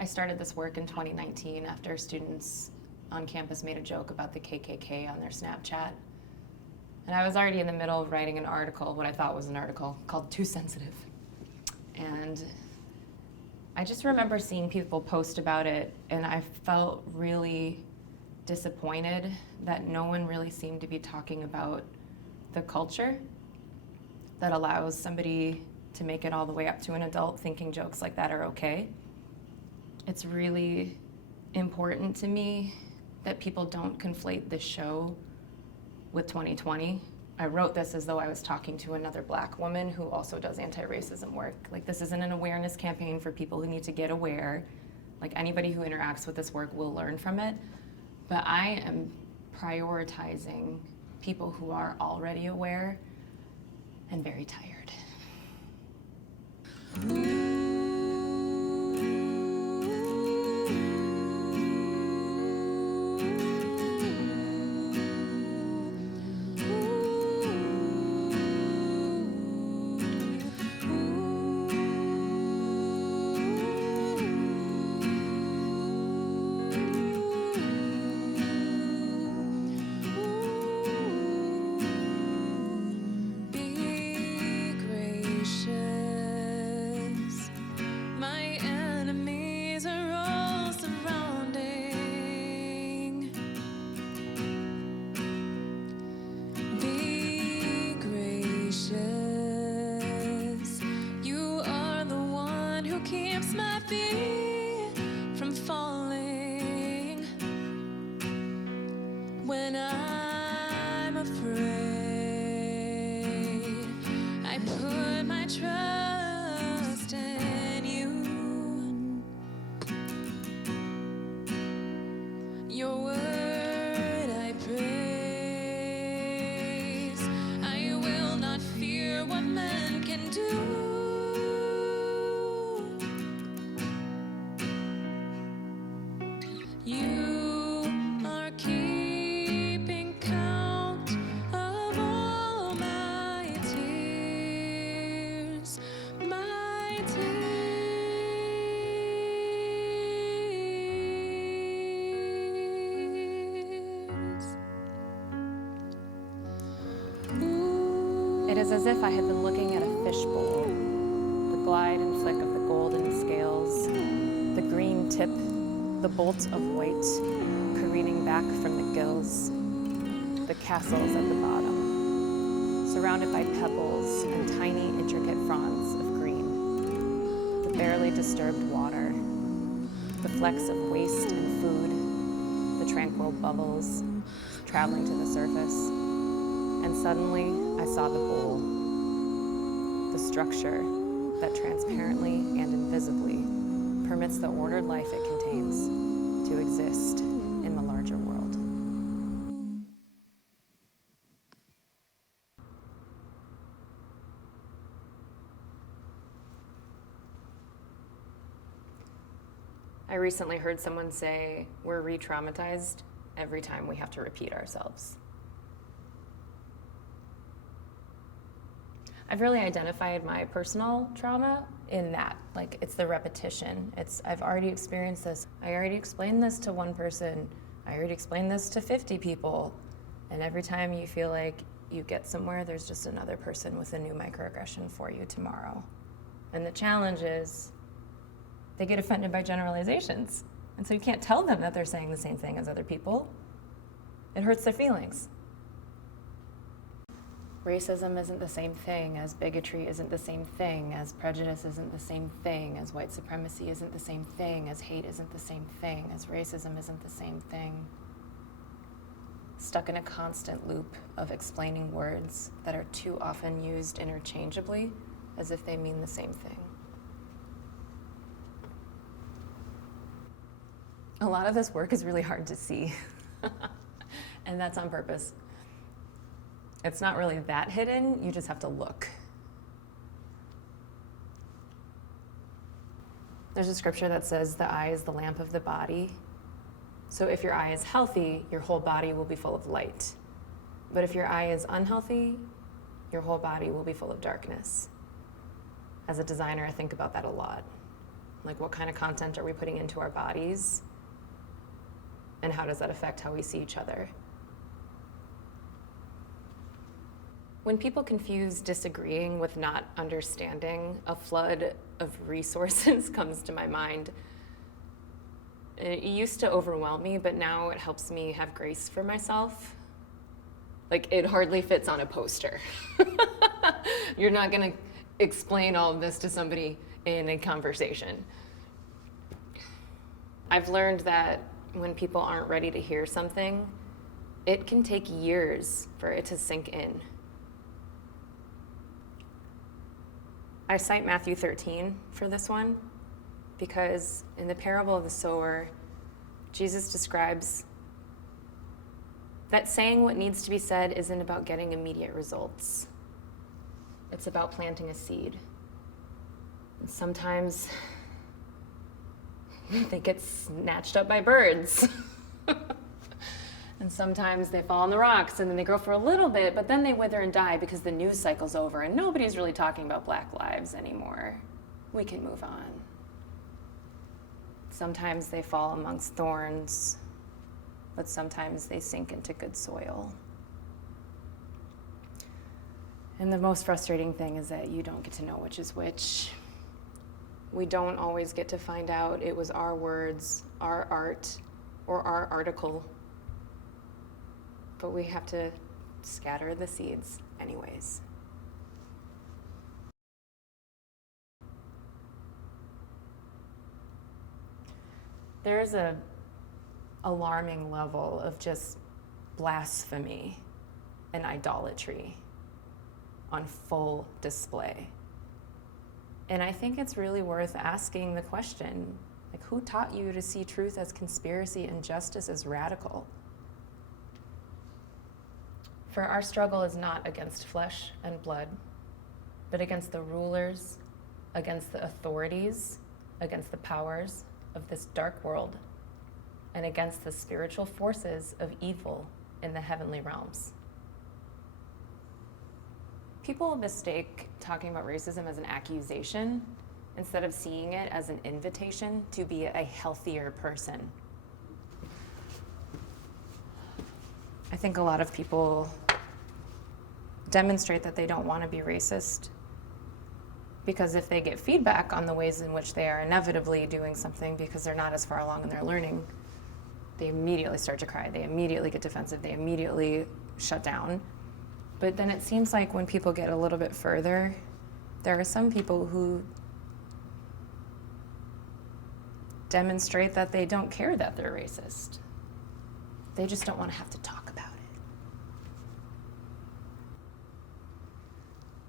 I started this work in 2019 after students on campus made a joke about the KKK on their Snapchat. And I was already in the middle of writing an article, what I thought was an article, called Too Sensitive. And I just remember seeing people post about it, and I felt really disappointed that no one really seemed to be talking about the culture that allows somebody to make it all the way up to an adult thinking jokes like that are okay. It's really important to me that people don't conflate this show with 2020. I wrote this as though I was talking to another Black woman who also does anti-racism work. Like, this isn't an awareness campaign for people who need to get aware. Like, anybody who interacts with this work will learn from it. But I am prioritizing people who are already aware and very tired. When I'm afraid, I put my trust in you. Your word I praise. I will not fear what man can do. You are keeping count of all my tears, my tears. It is as if I had been looking at a fishbowl, the glide and flick of the golden scales, the green tip, the bolt of white careening back from the gills, the castles at the bottom, surrounded by pebbles and tiny intricate fronds of green, the barely disturbed water, the flecks of waste and food, the tranquil bubbles traveling to the surface, and suddenly I saw the bowl, the structure that transparently and invisibly permits the ordered life it contains to exist in the larger world. I recently heard someone say, we're re-traumatized every time we have to repeat ourselves. I've really identified my personal trauma in that. Like, it's the repetition. I've already experienced this. I already explained this to one person. I already explained this to 50 people. And every time you feel like you get somewhere, there's just another person with a new microaggression for you tomorrow. And the challenge is they get offended by generalizations. And so you can't tell them that they're saying the same thing as other people. It hurts their feelings. Racism isn't the same thing as bigotry isn't the same thing as prejudice isn't the same thing as white supremacy isn't the same thing as hate isn't the same thing as racism isn't the same thing. Stuck in a constant loop of explaining words that are too often used interchangeably as if they mean the same thing. A lot of this work is really hard to see, and that's on purpose. It's not really that hidden, you just have to look. There's a scripture that says the eye is the lamp of the body. So if your eye is healthy, your whole body will be full of light. But if your eye is unhealthy, your whole body will be full of darkness. As a designer, I think about that a lot. Like, what kind of content are we putting into our bodies? And how does that affect how we see each other? When people confuse disagreeing with not understanding, a flood of resources comes to my mind. It used to overwhelm me, but now it helps me have grace for myself. Like, it hardly fits on a poster. You're not gonna explain all of this to somebody in a conversation. I've learned that when people aren't ready to hear something, it can take years for it to sink in. I cite Matthew 13 for this one because in the parable of the sower, Jesus describes that saying what needs to be said isn't about getting immediate results. It's about planting a seed. And sometimes they get snatched up by birds. And sometimes they fall on the rocks and then they grow for a little bit, but then they wither and die because the news cycle's over and nobody's really talking about Black lives anymore. We can move on. Sometimes they fall amongst thorns, but sometimes they sink into good soil. And the most frustrating thing is that you don't get to know which is which. We don't always get to find out it was our words, our art, or our article. But we have to scatter the seeds anyways. There's a alarming level of just blasphemy and idolatry on full display. And I think it's really worth asking the question, like, who taught you to see truth as conspiracy and justice as radical? For our struggle is not against flesh and blood, but against the rulers, against the authorities, against the powers of this dark world, and against the spiritual forces of evil in the heavenly realms. People mistake talking about racism as an accusation instead of seeing it as an invitation to be a healthier person. I think a lot of people demonstrate that they don't want to be racist because if they get feedback on the ways in which they are inevitably doing something because they're not as far along in their learning, they immediately start to cry, they immediately get defensive, they immediately shut down. But then it seems like when people get a little bit further, there are some people who demonstrate that they don't care that they're racist. They just don't want to have to talk about it.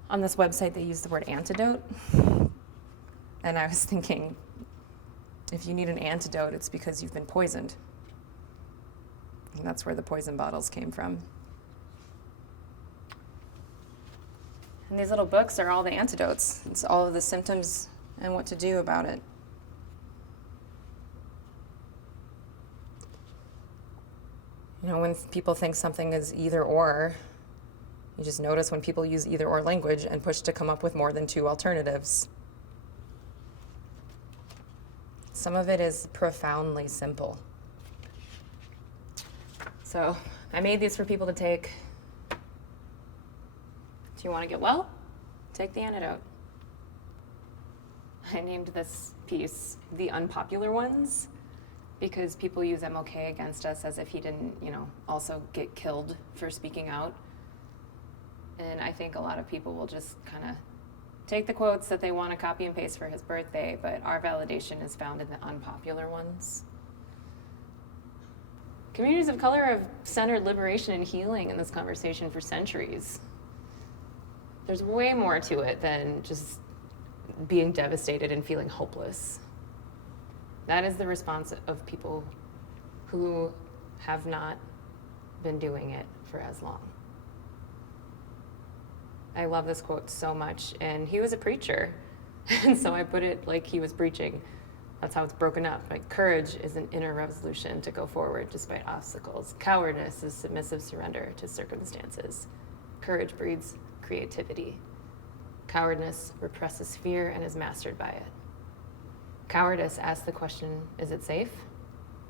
On this website, they use the word antidote. And I was thinking, if you need an antidote, it's because you've been poisoned. And that's where the poison bottles came from. And these little books are all the antidotes. It's all of the symptoms and what to do about it. You know, when people think something is either or, you just notice when people use either or language and push to come up with more than two alternatives. Some of it is profoundly simple. So I made these for people to take. Do you want to get well? Take the antidote. I named this piece The Unpopular Ones because people use MLK against us as if he didn't, also get killed for speaking out. And I think a lot of people will just kind of take the quotes that they want to copy and paste for his birthday, but our validation is found in the unpopular ones. Communities of color have centered liberation and healing in this conversation for centuries. There's way more to it than just being devastated and feeling hopeless. That is the response of people who have not been doing it for as long. I love this quote so much, and he was a preacher, and so I put it like he was preaching. That's how it's broken up. Like, courage is an inner resolution to go forward despite obstacles. Cowardice is submissive surrender to circumstances. Courage breeds creativity. Cowardice represses fear and is mastered by it. Cowardice asks the question, is it safe?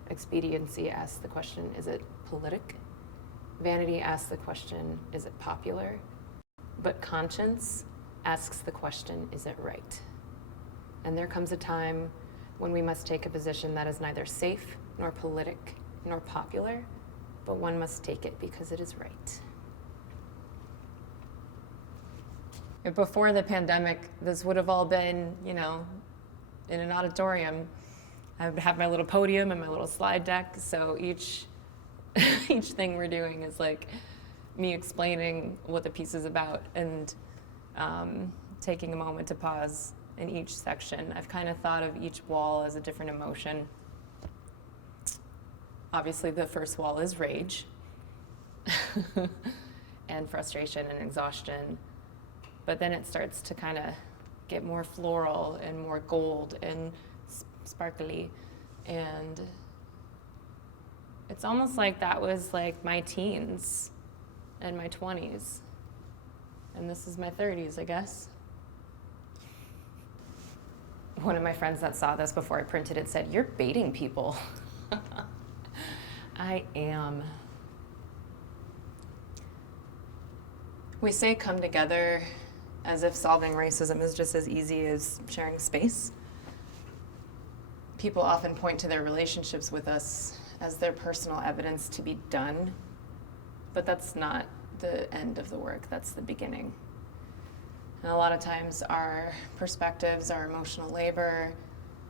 Expediency asks the question, is it politic? Vanity asks the question, is it popular? But conscience asks the question, is it right? And there comes a time when we must take a position that is neither safe, nor politic, nor popular, but one must take it because it is right. Before the pandemic, this would have all been, in an auditorium. I would have my little podium and my little slide deck, so each thing we're doing is like me explaining what the piece is about and taking a moment to pause in each section. I've kind of thought of each wall as a different emotion. Obviously, the first wall is rage and frustration and exhaustion, but then it starts to kind of get more floral and more gold and sparkly, and it's almost like that was like my teens and my 20s, and this is my 30s, I guess. One of my friends that saw this before I printed it said, "You're baiting people." I am. We say come together as if solving racism is just as easy as sharing space. People often point to their relationships with us as their personal evidence to be done, but that's not the end of the work, that's the beginning. And a lot of times our perspectives, our emotional labor,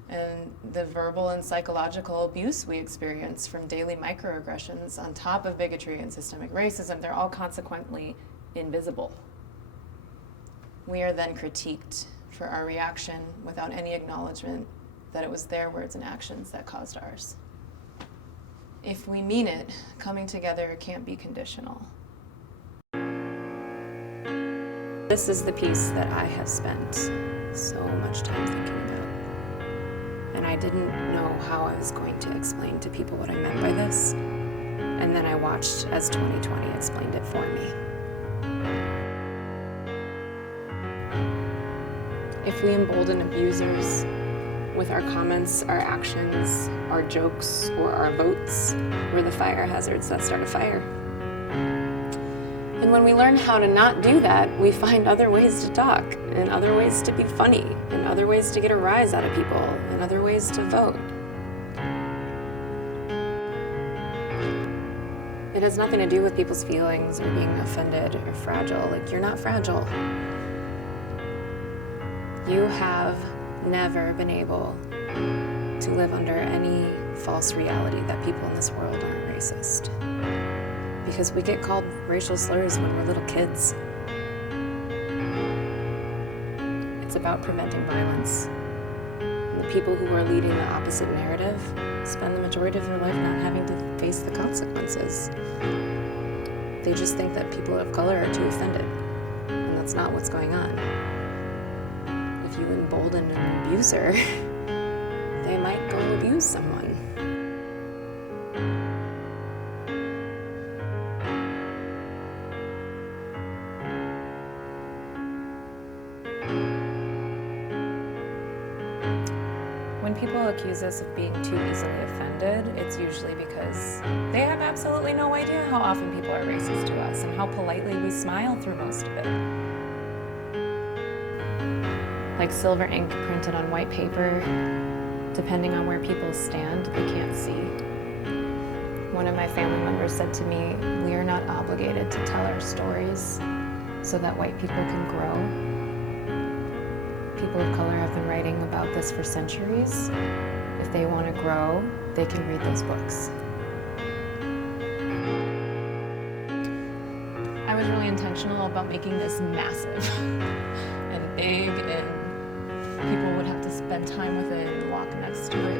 and the verbal and psychological abuse we experience from daily microaggressions on top of bigotry and systemic racism, they're all consequently invisible. We are then critiqued for our reaction without any acknowledgement that it was their words and actions that caused ours. If we mean it, coming together can't be conditional. This is the piece that I have spent so much time thinking about. And I didn't know how I was going to explain to people what I meant by this. And then I watched as 2020 explained it for me. If we embolden abusers with our comments, our actions, our jokes, or our votes, we're the fire hazards that start a fire. And when we learn how to not do that, we find other ways to talk, and other ways to be funny, and other ways to get a rise out of people, and other ways to vote. It has nothing to do with people's feelings or being offended or fragile. Like, you're not fragile. You have never been able to live under any false reality that people in this world aren't racist. Because we get called racial slurs when we're little kids. It's about preventing violence. And the people who are leading the opposite narrative spend the majority of their life not having to face the consequences. They just think that people of color are too offended, and that's not what's going on. If you embolden an abuser, they might go abuse someone. When people accuse us of being too easily offended, it's usually because they have absolutely no idea how often people are racist to us and how politely we smile through most of it. Like silver ink printed on white paper, depending on where people stand, they can't see. One of my family members said to me, "We are not obligated to tell our stories so that white people can grow. People of color have been writing about this for centuries. If they want to grow, they can read those books." I was really intentional about making this massive and big, and people would have to spend time with it and walk next to it.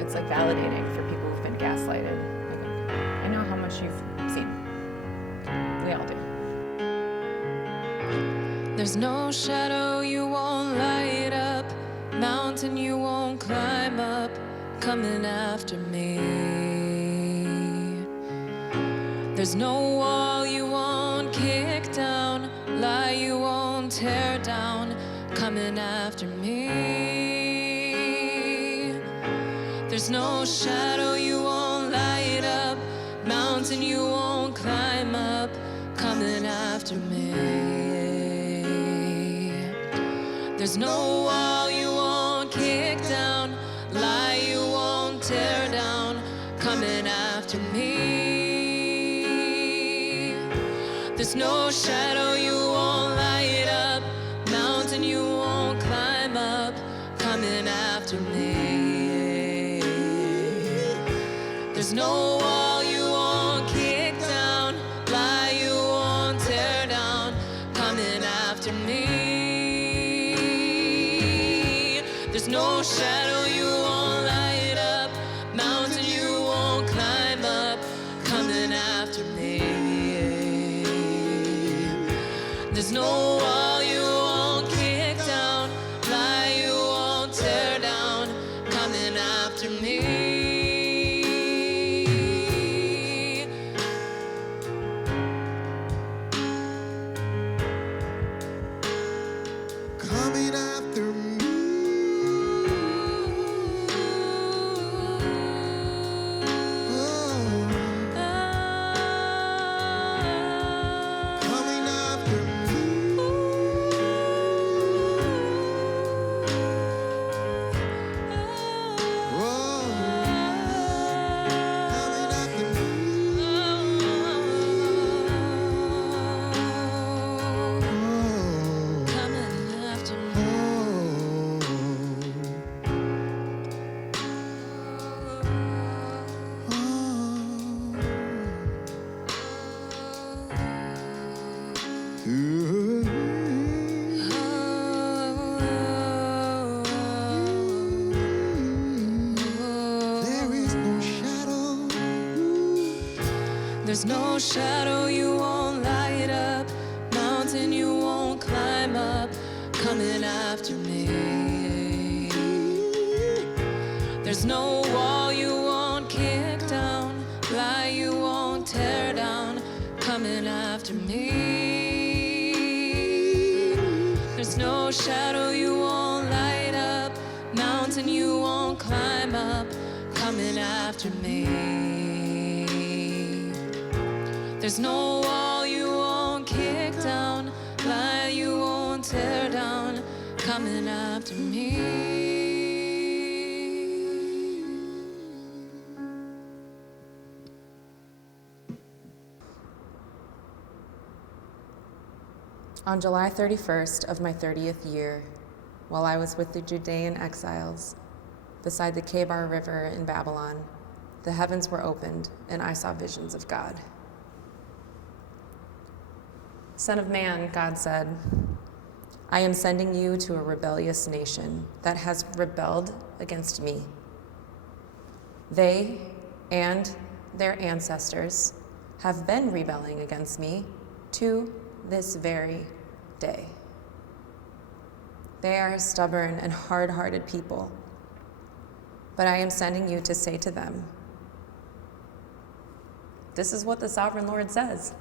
It's like validating for people who've been gaslighted. Like, I know how much you've seen. We all do. There's no shadow you won't light up, mountain you won't climb up, coming after me. There's no wall you won't kick down, lie you won't tear down, coming after me. There's no shadow you won't light up, mountain you won't climb up, coming after me. There's no wall you won't kick down, lie you won't tear down, coming after me. There's no shadow you won't light up, mountain you won't climb up, coming after me. There's no wall you won't kick down, lie you won't tear down, coming after me. There's no shadow you won't light up, mountain you won't climb up, coming after me. There's no wall you won't kick down, lie you won't tear down, coming after me. Coming after me. Oh, coming after me. Oh, coming after me. Oh, Coming after me. There is no shadow. There's no shadow you won't light up, mountain you won't climb up, coming after me. There's no wall you won't kick down, lie you won't tear down, coming after me. There's no shadow you won't light up, mountain you won't climb up, coming after me. There's no wall you won't kick down, lie you won't tear down, coming after me. On July 31st of my 30th year, while I was with the Judean exiles beside the Kebar River in Babylon, the heavens were opened and I saw visions of God. Son of man, God said, I am sending you to a rebellious nation that has rebelled against me. They and their ancestors have been rebelling against me to this very day. They are a stubborn and hard-hearted people, but I am sending you to say to them, this is what the sovereign Lord says.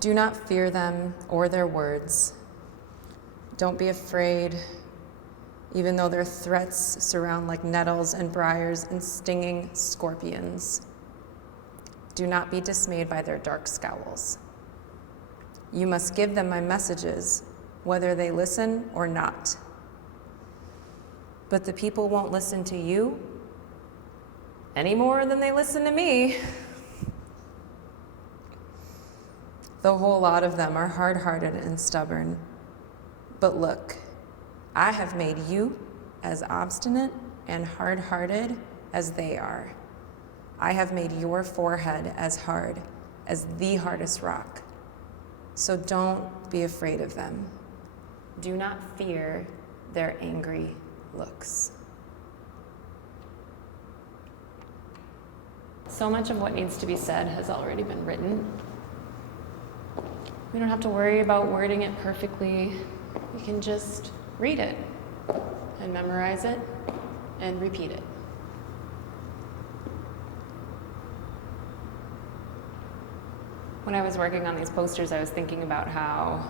Do not fear them or their words. Don't be afraid, even though their threats surround like nettles and briars and stinging scorpions. Do not be dismayed by their dark scowls. You must give them my messages, whether they listen or not. But the people won't listen to you any more than they listen to me. The whole lot of them are hard-hearted and stubborn. But look, I have made you as obstinate and hard-hearted as they are. I have made your forehead as hard as the hardest rock. So don't be afraid of them. Do not fear their angry looks. So much of what needs to be said has already been written. We don't have to worry about wording it perfectly. We can just read it and memorize it and repeat it. When I was working on these posters, I was thinking about how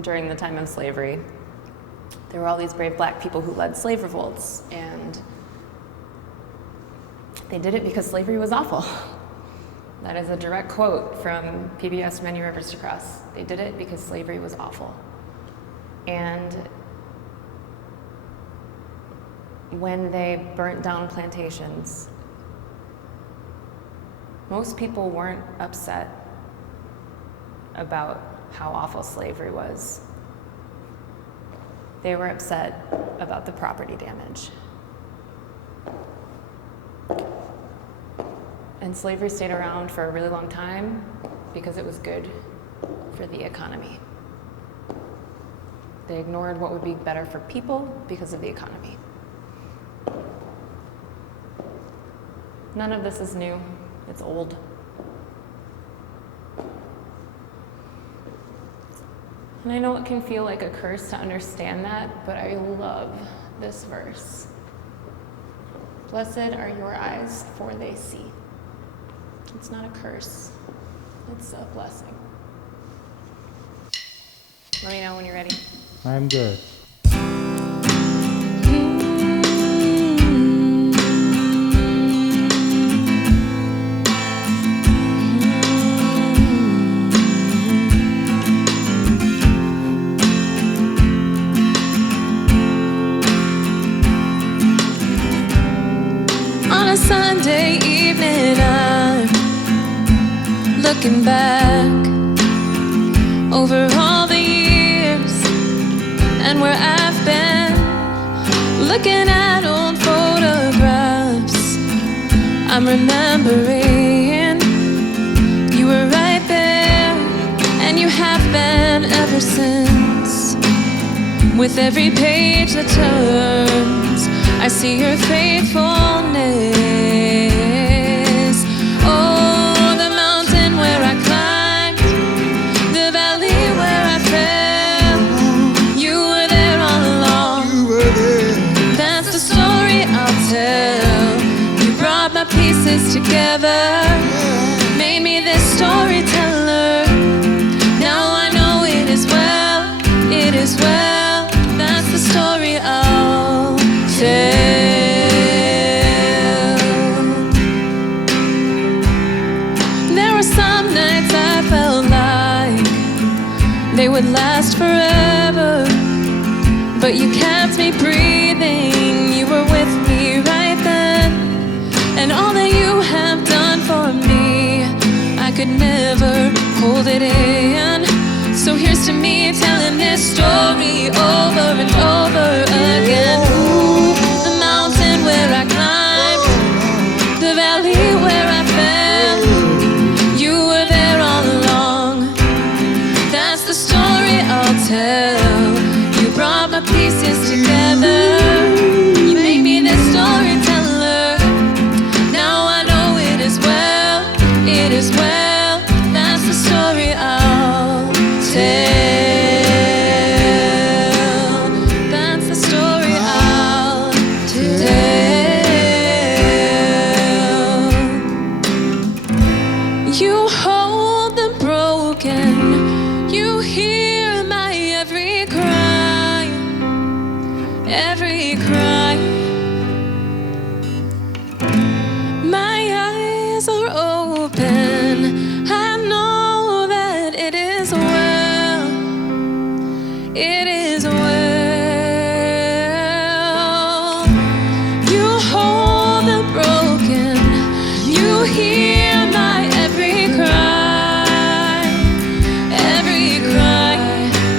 during the time of slavery, There were all these brave black people who led slave revolts, and they did it because slavery was awful. That is a direct quote from PBS Many Rivers to Cross. They did it because slavery was awful. And when they burnt down plantations, most people weren't upset about how awful slavery was. They were upset about the property damage. And slavery stayed around for a really long time because it was good for the economy. They ignored what would be better for people because of the economy. None of this is new. It's old. And I know it can feel like a curse to understand that, but I love this verse. Blessed are your eyes, for they see. It's not a curse, it's a blessing. Let me know when you're ready. I'm good. On a Sunday evening, I'm looking back over all the years and where I've been, looking at old photographs. I'm remembering you were right there, and you have been ever since. With every page that turns, I see your faithfulness. Oh, the mountain where I climbed, the valley where I fell, you were there all along. You were there. That's the story I'll tell. You brought my pieces together, made me this storyteller. Now I know it is well, it is well. That's the story I'll tell. There were some nights I felt like they would last forever, but you kept me breathing. You were with me right then, and all that you have done for me, I could never hold it in. So here's to me telling this story over and over again. Ooh, the mountain where I climbed, the valley where I fell, you were there all along. That's the story I'll tell. You brought my pieces together, you made me this storyteller. Now I know it is well, it is well. That's the story I'll tell. That's the story I'll tell. You hold the broken, you hear my every cry, every cry. My eyes are open, I know that it is well, it is well. You hold the broken, you hear my every cry, every cry.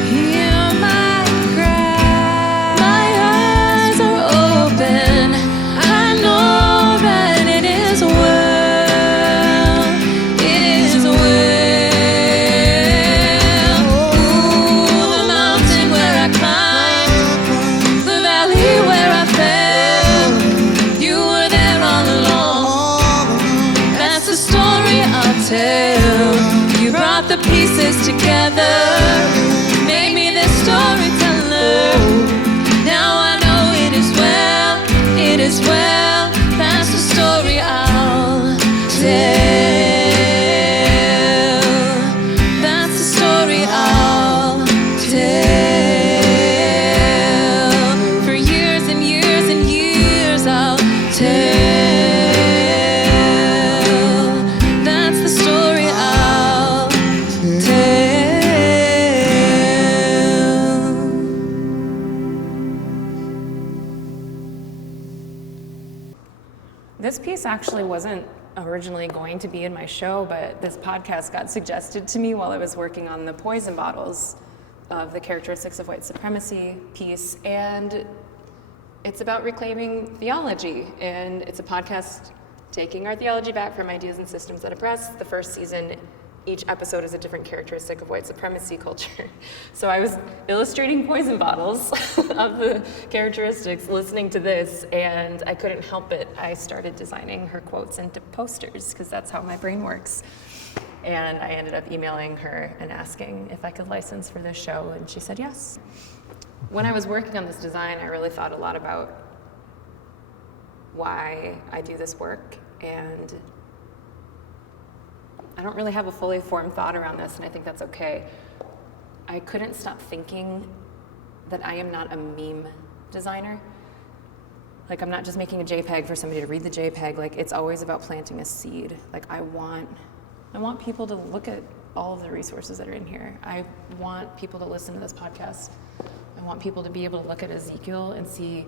Hear my cry. My eyes are open, I know that it is well, it is well. Ooh, the mountain where I This piece actually wasn't originally going to be in my show, but this podcast got suggested to me while I was working on the poison bottles of the characteristics of white supremacy piece, and it's about reclaiming theology, and it's a podcast taking our theology back from ideas and systems that oppress. The first season, each episode is a different characteristic of white supremacy culture. So I was illustrating poison bottles of the characteristics, listening to this, and I couldn't help it. I started designing her quotes into posters, because that's how my brain works. And I ended up emailing her and asking if I could license for this show, and she said yes. When I was working on this design, I really thought a lot about why I do this work, and I don't really have a fully formed thought around this, and I think that's okay. I couldn't stop thinking that I am not a meme designer. Like, I'm not just making a JPEG for somebody to read the JPEG. Like, it's always about planting a seed. Like, I want people to look at all of the resources that are in here. I want people to listen to this podcast. I want people to be able to look at Ezekiel and see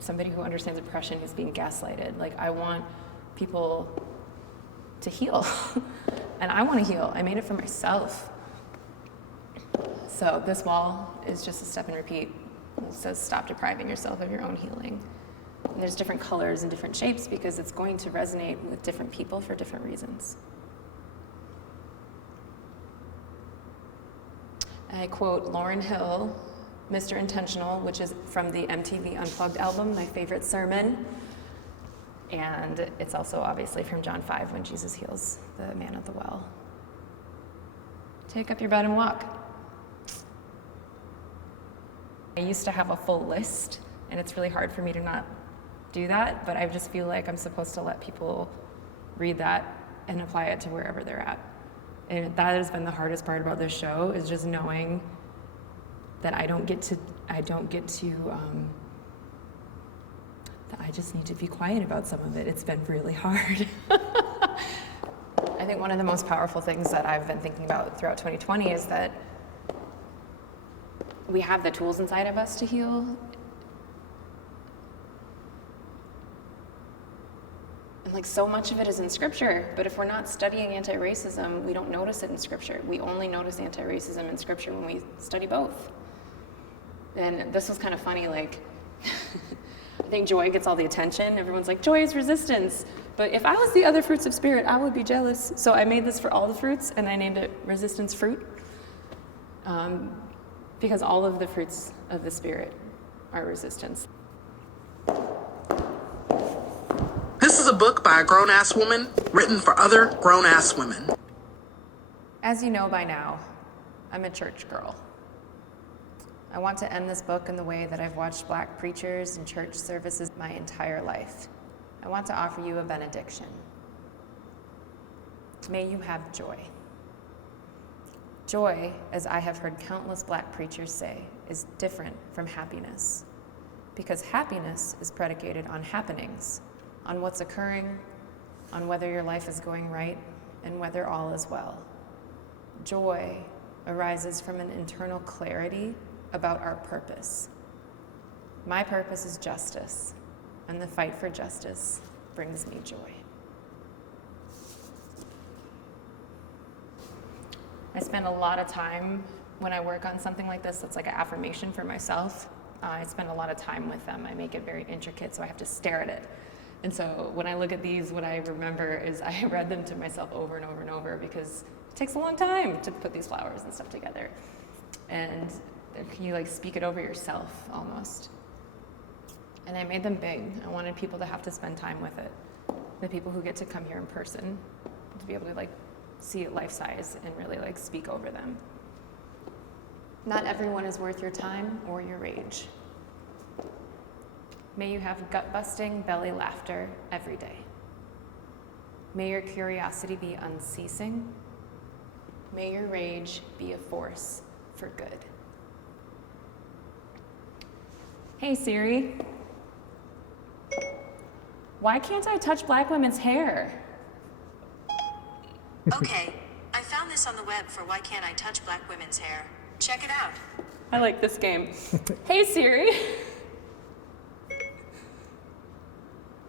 somebody who understands oppression who's being gaslighted. Like, I want people to heal. And I want to heal. I made it for myself. So this wall is just a step and repeat. It says, stop depriving yourself of your own healing. And there's different colors and different shapes because it's going to resonate with different people for different reasons. I quote Lauryn Hill, Mr. Intentional, which is from the MTV Unplugged album, my favorite sermon. And it's also obviously from John 5 when Jesus heals the man at the well. Take up your bed and walk. I used to have a full list, and it's really hard for me to not do that, but I just feel like I'm supposed to let people read that and apply it to wherever they're at. And that has been the hardest part about this show, is just knowing that I just need to be quiet about some of it. It's been really hard. I think one of the most powerful things that I've been thinking about throughout 2020 is that we have the tools inside of us to heal. And like, so much of it is in scripture, but if we're not studying anti-racism, we don't notice it in scripture. We only notice anti-racism in scripture when we study both. And this was kind of funny, like, I think joy gets all the attention. Everyone's like, joy is resistance. But if I was the other fruits of spirit, I would be jealous. So I made this for all the fruits, and I named it resistance fruit. Because all of the fruits of the spirit are resistance. This is a book by a grown-ass woman, written for other grown-ass women. As you know by now, I'm a church girl. I want to end this book in the way that I've watched Black preachers and church services my entire life. I want to offer you a benediction. May you have joy. Joy, as I have heard countless Black preachers say, is different from happiness, because happiness is predicated on happenings, on what's occurring, on whether your life is going right, and whether all is well. Joy arises from an internal clarity about our purpose. My purpose is justice, and the fight for justice brings me joy. I spend a lot of time when I work on something like this that's like an affirmation for myself. I spend a lot of time with them. I make it very intricate, so I have to stare at it. And so when I look at these, what I remember is I read them to myself over and over and over, because it takes a long time to put these flowers and stuff together. And you like speak it over yourself almost. And I made them big. I wanted people to have to spend time with it. The people who get to come here in person, to be able to like see it life size and really like speak over them. Not everyone is worth your time or your rage. May you have gut-busting belly laughter every day. May your curiosity be unceasing. May your rage be a force for good. Hey Siri, why can't I touch Black women's hair? Okay, I found this on the web for why can't I touch Black women's hair. Check it out. I like this game. Hey Siri,